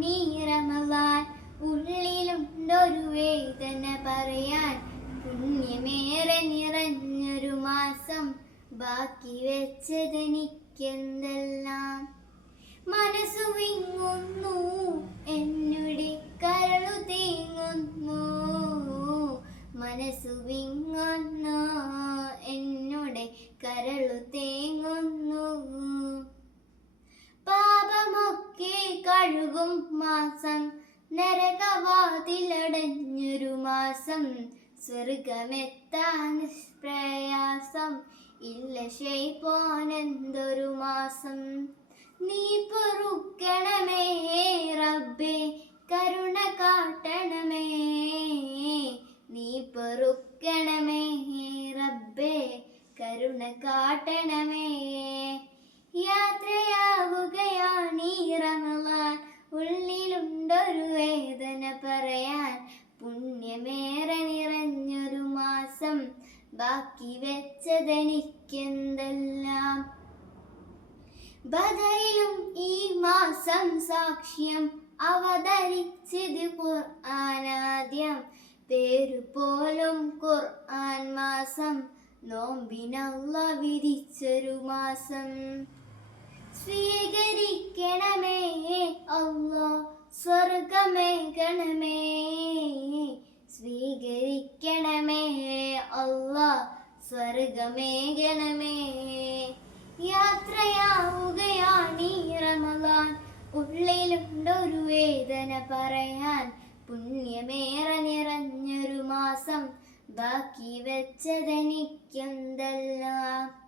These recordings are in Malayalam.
നീ റമളാൻ, ഉള്ളിലുണ്ടൊരു വേദന പറയാൻ. പുണ്യമേറെ നിറഞ്ഞൊരു മാസം, ബാക്കി വെച്ചതെനിക്കെന്തെല്ലാം. മനസ്സു വിങ്ങുന്നു, എന്നുടെ കരളു തേങ്ങുന്നു. മനസ്സു വിങ്ങുന്നു, എന്നുടെ കരളു തേങ്ങുന്നു. പാപമൊക്കെ കഴുകും മാസം, നരകവാതിലടഞ്ഞൊരു മാസം. സ്വർഗമെത്താൻ പ്രയാസം, ഇല്ല ശൈത്താനെന്തൊരു മാസം. നീ പൊറുക്കണമേ റബ്ബേ, കരുണ കാട്ടണമേ. നീ പൊറുക്കണമേ റബ്ബേ, കരുണ കാട്ടണമേ. യാത്രയാവുകയാണീ റമളാൻ, ഉള്ളിലുണ്ടൊരു വേദന പറയാൻ. പുണ്യമേറെ നിറഞ്ഞൊരു മാസം, ബാക്കി വെച്ചതെനിക്കെന്തെല്ലാം. ബദറിലും ഈ മാസം സാക്ഷ്യം, അവതരിച്ചത് ഖുർആനാദ്യം. പേരുപോലും ഖുർആൻ മാസം, നോമ്പിനല്ലാഹ് വിധിച്ചൊരു മാസം. സ്വീകരിക്കണമേ അല്ലാഹ്, സ്വർഗമേകണമേ. സ്വീകരിക്കണമേ അല്ലാഹ്, സ്വർഗമേകണമേ. യാത്രയാവുകയാണീ റമളാൻ, ഉള്ളിലുണ്ടൊരു വേദന പറയാൻ. പുണ്യമേറെ നിറഞ്ഞൊരു മാസം, ബാക്കി വെച്ചതെനിക്കെന്തെല്ലാം.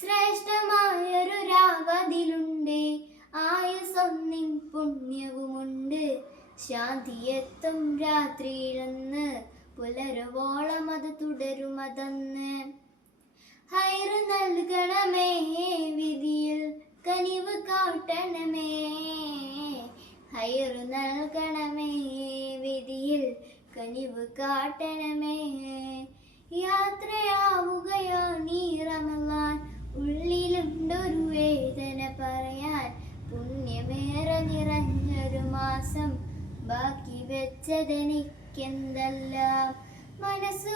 ശ്രേഷ്ഠമായൊരു രാവതിലുണ്ട്, ആയുസ്സൊന്നിൻ പുണ്യവുമുണ്ട്. ശാന്തിയെത്തും രാത്രിയിലെന്ന്, പുലരുവോളം അത് തുടരുമതെന്ന്. ഹൈറ് നൽകണമേ വിധിയിൽ, കനിവ് കാട്ടണമേ. ഹൈറ് നൽകണമേ വിധിയിൽ, കനിവ് കാട്ടണമേ. യാത്രയാവുകയാണീ റമളാൻ, ഉള്ളിലുണ്ടൊരു വേദന പറയാൻ. പുണ്യമേറെ നിറഞ്ഞൊരു മാസം, ബാക്കി വെച്ചതെനിക്കെന്തെല്ലാം. മനസ്സു